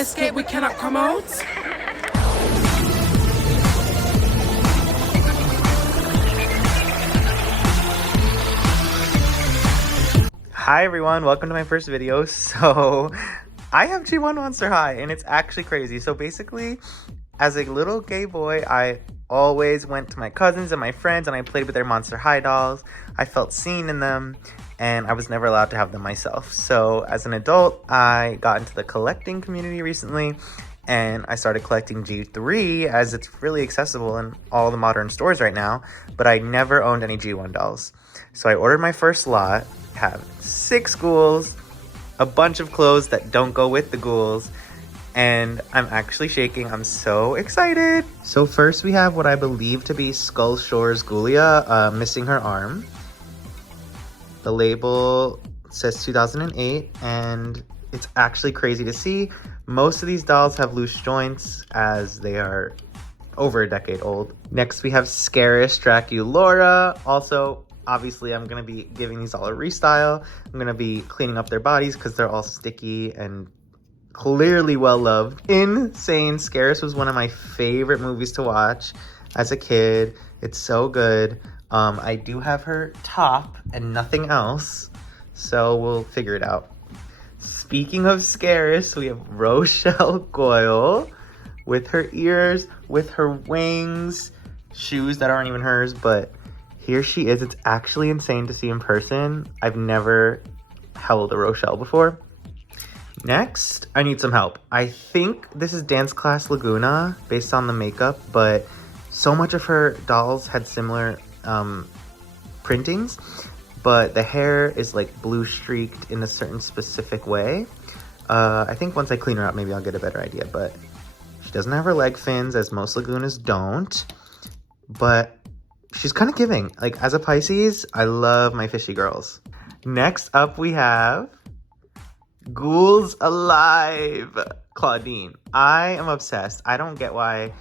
escape, we cannot promote. Hi everyone, welcome to my first video. So I have G1 Monster High and it's actually crazy. So basically, as a little gay boy, I always went to my cousins and my friends and I played with their Monster High dolls. I felt seen in them and I was never allowed to have them myself. So as an adult, I got into the collecting community recently and I started collecting G3 as it's really accessible in all the modern stores right now, but I never owned any G1 dolls. So I ordered my first lot, have 6 ghouls, a bunch of clothes that don't go with the ghouls, and I'm actually shaking. I'm so excited. So first we have what I believe to be Skull Shore's Ghoulia, missing her arm. The label says 2008, and it's actually crazy to see. Most of these dolls have loose joints as they are over a decade old. Next we have Scaris Draculaura. Also, obviously, I'm going to be giving these all a restyle. I'm going to be cleaning up their bodies because they're all sticky and clearly well-loved. Insane. Scaris was one of my favorite movies to watch as a kid. It's so good. I do have her top and nothing else, so we'll figure it out. Speaking of Scaris, we have Rochelle Goyle with her ears, with her wings, shoes that aren't even hers, but here she is. It's actually insane to see in person. I've never held a Rochelle before. Next, I need some help. I think this is Dance Class Laguna based on the makeup, but so much of her dolls had similar printings, but the hair is like blue streaked in a certain specific way. I think once I clean her up, maybe I'll get a better idea, but she doesn't have her leg fins as most Lagunas don't, but she's kind of giving. Like, as a Pisces, I love my fishy girls. Next up, we have Ghouls Alive, Claudine. I am obsessed. I don't get why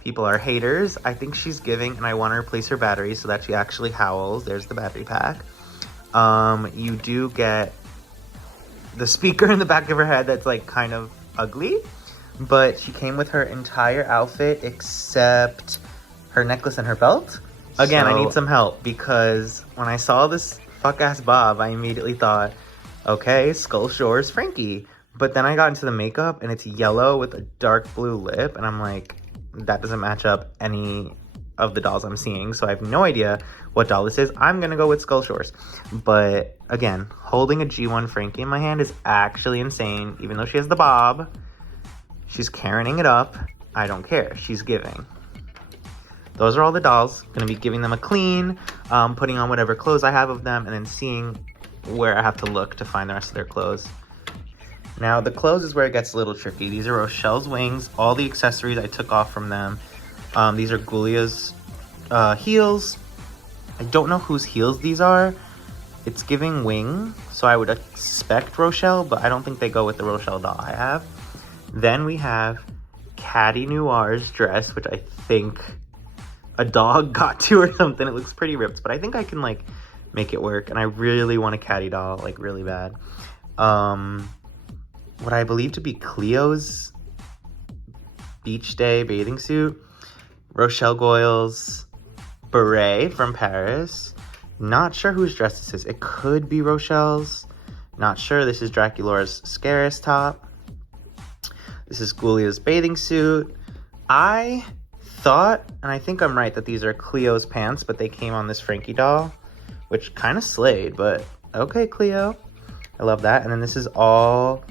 people are haters. I think she's giving, and I want to replace her battery so that she actually howls. There's the battery pack. You do get the speaker in the back of her head that's like kind of ugly, but she came with her entire outfit except her necklace and her belt. Again, I need some help because when I saw this fuck-ass bob, I immediately thought, okay, Skull Shore's Frankie. But then I got into the makeup and it's yellow with a dark blue lip, and I'm like, that doesn't match up any of the dolls I'm seeing, so I have no idea what doll this is. I'm gonna go with Skull Shore's. But again, holding a G1 Frankie in my hand is actually insane. Even though she has the bob, she's carrying it up. I don't care. She's giving. Those are all the dolls. Gonna be giving them a clean, putting on whatever clothes I have of them, and then seeing where I have to look to find the rest of their clothes. Now, the clothes is where it gets a little tricky. These are Rochelle's wings. All the accessories I took off from them. These are Ghoulia's heels. I don't know whose heels these are. It's giving wing, so I would expect Rochelle, but I don't think they go with the Rochelle doll I have. Then we have Caddy Noir's dress, which I think a dog got to or something. It looks pretty ripped, but I think I can like make it work, and I really want a Caddy doll, like really bad. What I believe to be Cleo's beach day bathing suit, Rochelle Goyle's beret from Paris. Not sure whose dress this is. It could be Rochelle's. Not sure. This is Draculaura's Scaris top. This is Ghoulia's bathing suit. I thought, and I think I'm right, that these are Cleo's pants, but they came on this Frankie doll, which kind of slayed, but okay, Cleo. I love that. And then this is all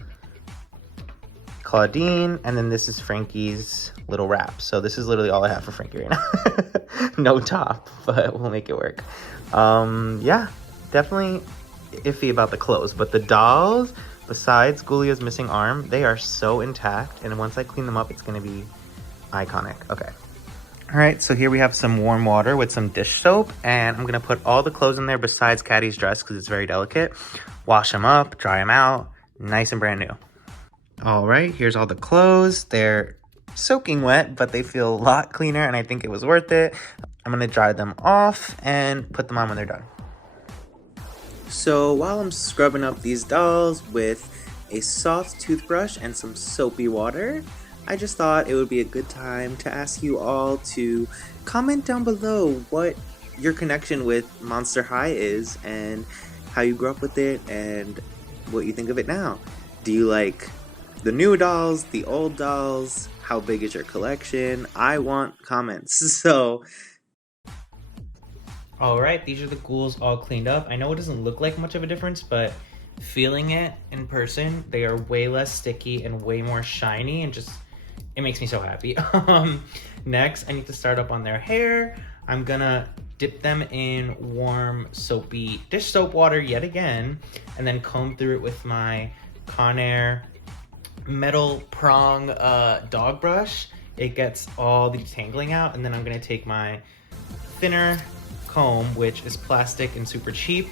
Claudine, and then this is Frankie's little wrap. So this is literally all I have for Frankie right now. No top, but we'll make it work. Yeah, definitely iffy about the clothes, but the dolls, besides Ghoulia's missing arm, they are so intact, and once I clean them up, it's gonna be iconic. Okay. All right, so here we have some warm water with some dish soap, and I'm gonna put all the clothes in there besides Caddy's dress because it's very delicate. Wash them up, dry them out, nice and brand new. All right, here's all the clothes. They're soaking wet, but they feel a lot cleaner, and I think it was worth it. I'm gonna dry them off and put them on when they're done. So while I'm scrubbing up these dolls with a soft toothbrush, and some soapy water, I just thought it would be a good time to ask you all to comment down below what your connection with Monster High is and how you grew up with it and what you think of it now. Do you like the new dolls, the old dolls? How big is your collection? I want comments. So, Alright, these are the ghouls all cleaned up. I know it doesn't look like much of a difference, but feeling it in person, they are way less sticky and way more shiny, and just, it makes me so happy. Next, I need to start up on their hair. I'm gonna dip them in warm, soapy dish soap water yet again, and then comb through it with my Conair metal prong dog brush. It gets all the detangling out, and then I'm gonna take my thinner comb, which is plastic and super cheap,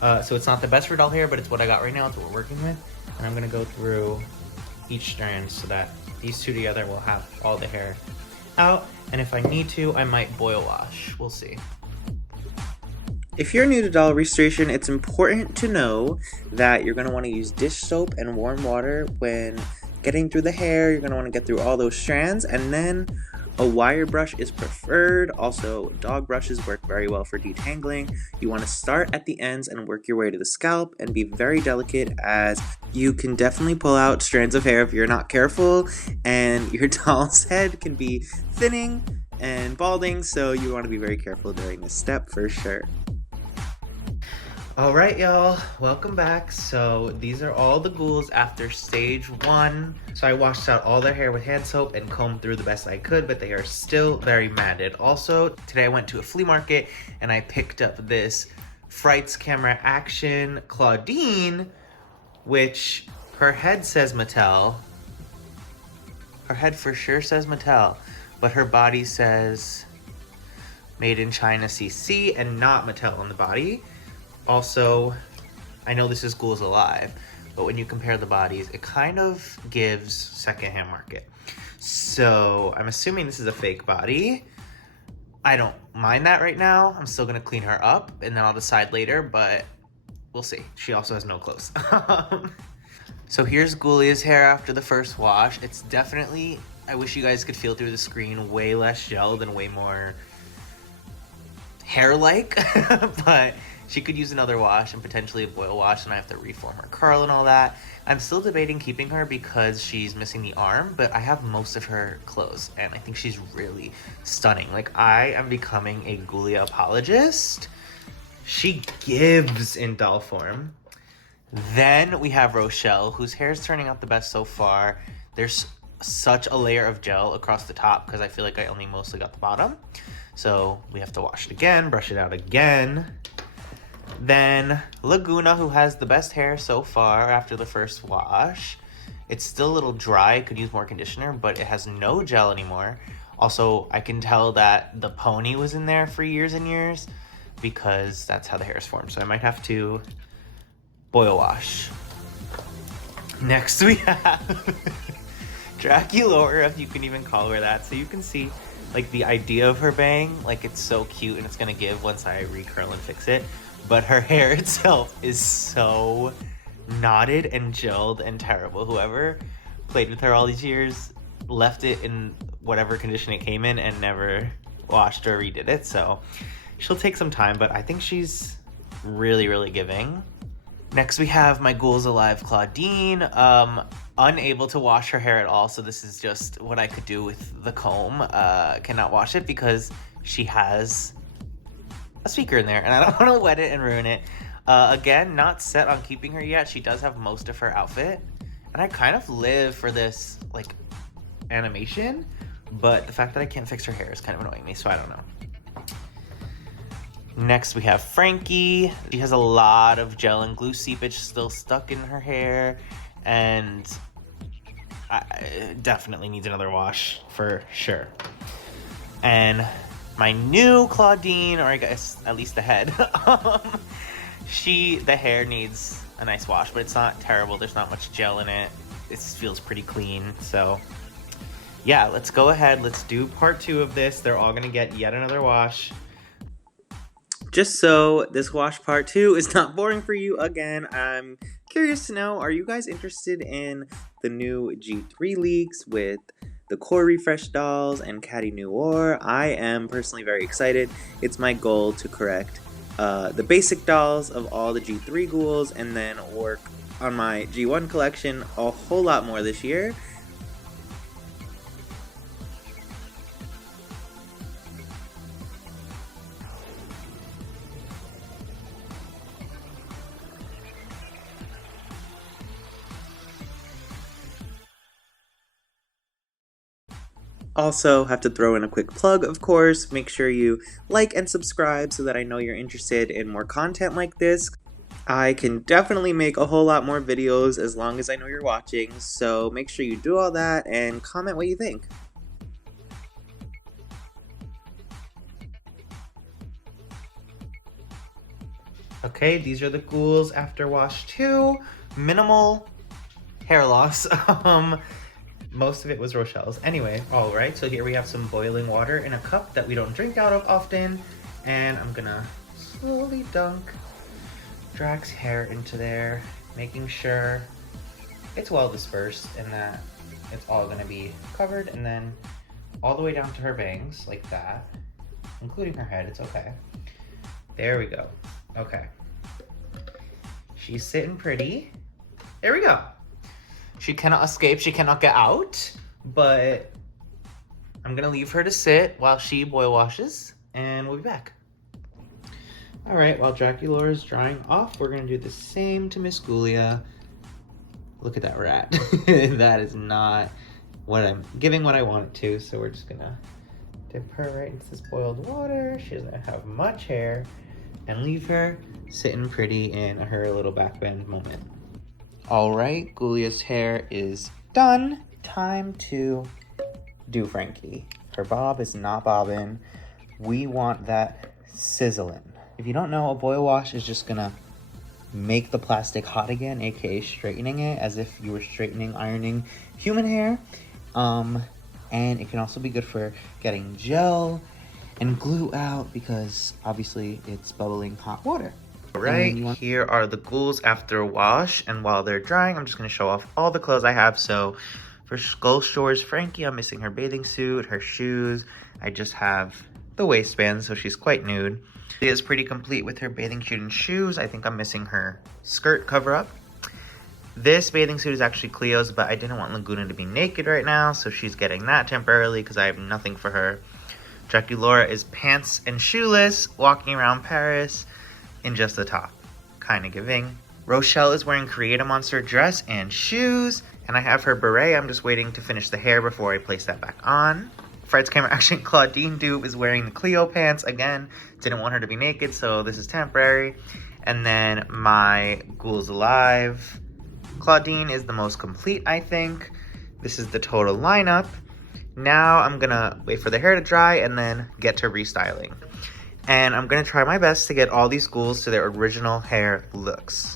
so it's not the best for doll hair, but it's what I got right now. It's what we're working with, and I'm gonna go through each strand so that these two together will have all the hair out, and if I need to, I might boil wash. We'll see. if you're new to doll restoration, it's important to know that you're going to want to use dish soap and warm water when getting through the hair. You're going to want to get through all those strands, and then a wire brush is preferred. Also, dog brushes work very well for detangling. You want to start at the ends and work your way to the scalp and be very delicate, as you can definitely pull out strands of hair if you're not careful, and your doll's head can be thinning and balding, so you want to be very careful during this step for sure. Alright, y'all, welcome back. So these are all the ghouls after stage 1. So I washed out all their hair with hand soap and combed through the best I could, but they are still very matted. Also, today I went to a flea market and I picked up this Frights Camera Action Claudine, which her head says Mattel. Her head for sure says Mattel, but her body says Made in China CC and not Mattel on the body. Also, I know this is Ghouls Alive, but when you compare the bodies, it kind of gives secondhand market. So I'm assuming this is a fake body. I don't mind that right now. I'm still gonna clean her up and then I'll decide later, but we'll see. She also has no clothes. So here's Ghoulia's hair after the first wash. It's definitely, I wish you guys could feel through the screen, way less gelled and way more hair-like, but she could use another wash and potentially a boil wash, and I have to reform her curl and all that. I'm still debating keeping her because she's missing the arm, but I have most of her clothes, and I think she's really stunning. Like, I am becoming a Ghoulia apologist. She gives in doll form. Then we have Rochelle, whose hair is turning out the best so far. There's such a layer of gel across the top because I feel like I only mostly got the bottom. So we have to wash it again, brush it out again. Then Laguna, who has the best hair so far after the first wash. It's still a little dry, could use more conditioner, but it has no gel anymore. Also, I can tell that the pony was in there for years and years because that's how the hair is formed. So I might have to boil wash. Next we have Draculaura, if you can even call her that. So you can see like the idea of her bang, like it's so cute and it's gonna give once I recurl and fix it. But her hair itself is so knotted and gelled and terrible. Whoever played with her all these years left it in whatever condition it came in and never washed or redid it. So she'll take some time, but I think she's really, really giving. Next we have my Ghouls Alive Claudine. Unable to wash her hair at all, so this is just what I could do with the comb. Cannot wash it because she has a speaker in there and I don't want to wet it and ruin it. Again, not set on keeping her yet. She does have most of her outfit and I kind of live for this like animation, but the fact that I can't fix her hair is kind of annoying me, so I don't know. Next we have Frankie. She has a lot of gel and glue seepage still stuck in her hair and I definitely needs another wash for sure. And my new Claudine, or I guess at least the head, the hair needs a nice wash, but it's not terrible. There's not much gel in it. It feels pretty clean. So yeah, let's go ahead. Let's do part 2 of this. They're all gonna get yet another wash. Just so this wash part 2 is not boring for you again, I'm Curious to know, are you guys interested in the new G3 leaks with the core refresh dolls and Caddy Noir? I am personally very excited. It's my goal to correct the basic dolls of all the G3 ghouls and then work on my G1 collection a whole lot more this year. Also, have to throw in a quick plug, of course. Make sure you like and subscribe so that I know you're interested in more content like this. I can definitely make a whole lot more videos as long as I know you're watching, so make sure you do all that and comment what you think. Okay, these are the ghouls after wash 2. Minimal hair loss. Most of it was Rochelle's. Anyway, all right, so here we have some boiling water in a cup that we don't drink out of often. And I'm gonna slowly dunk Drax's hair into there, making sure it's well dispersed and that it's all gonna be covered, and then all the way down to her bangs, like that, including her head, it's okay. There we go, okay. She's sitting pretty. There we go. She cannot escape, she cannot get out, but I'm gonna leave her to sit while she boil washes, and we'll be back. All right, while Draculaura is drying off, we're gonna do the same to Miss Ghoulia. Look at that rat. That is not what I'm giving what I want it to, so we're just gonna dip her right into this boiled water. She doesn't have much hair, and leave her sitting pretty in her little backbend moment. All right, Ghoulia's hair is done. Time to do Frankie. Her bob is not bobbing. We want that sizzling. If you don't know, a boil wash is just gonna make the plastic hot again, aka straightening it as if you were straightening, ironing human hair. And it can also be good for getting gel and glue out because obviously it's bubbling hot water. Right, here are the ghouls after a wash, and while they're drying, I'm just going to show off all the clothes I have. So for Skull Shore's Frankie, I'm missing her bathing suit, her shoes. I just have the waistband, so she's quite nude. She is pretty complete with her bathing suit and shoes. I think I'm missing her skirt cover-up. This bathing suit is actually Cleo's, but I didn't want Laguna to be naked right now, so she's getting that temporarily because I have nothing for her. Draculaura is pants and shoeless, walking around Paris in just the top, kind of giving. Rochelle is wearing Create a Monster dress and shoes, and I have her beret. I'm just waiting to finish the hair before I place that back on. Fred's camera action Claudine Dupe is wearing the Cleo pants. Again, didn't want her to be naked, so this is temporary. And then my Ghouls Alive Claudine is the most complete, I think. This is the total lineup. Now I'm gonna wait for the hair to dry and then get to restyling. And I'm going to try my best to get all these ghouls to their original hair looks.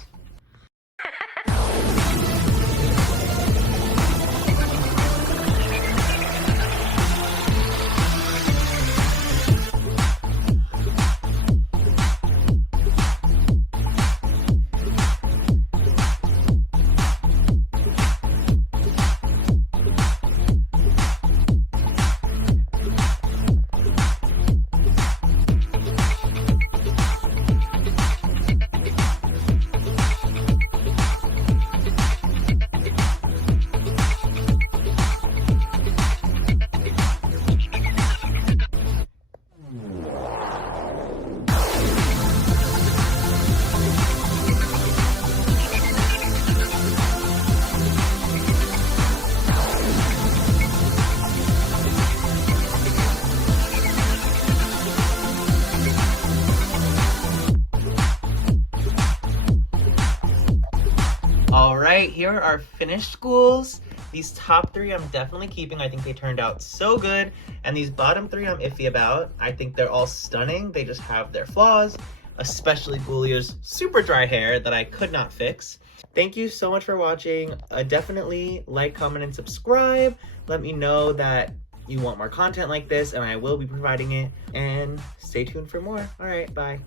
Alright, here are our finished schools. These top three I'm definitely keeping. I think they turned out so good. And these bottom three I'm iffy about. I think they're all stunning. They just have their flaws, especially Ghoulia's super dry hair that I could not fix. Thank you so much for watching. Definitely like, comment, and subscribe. Let me know that you want more content like this, and I will be providing it. And stay tuned for more. Alright, bye.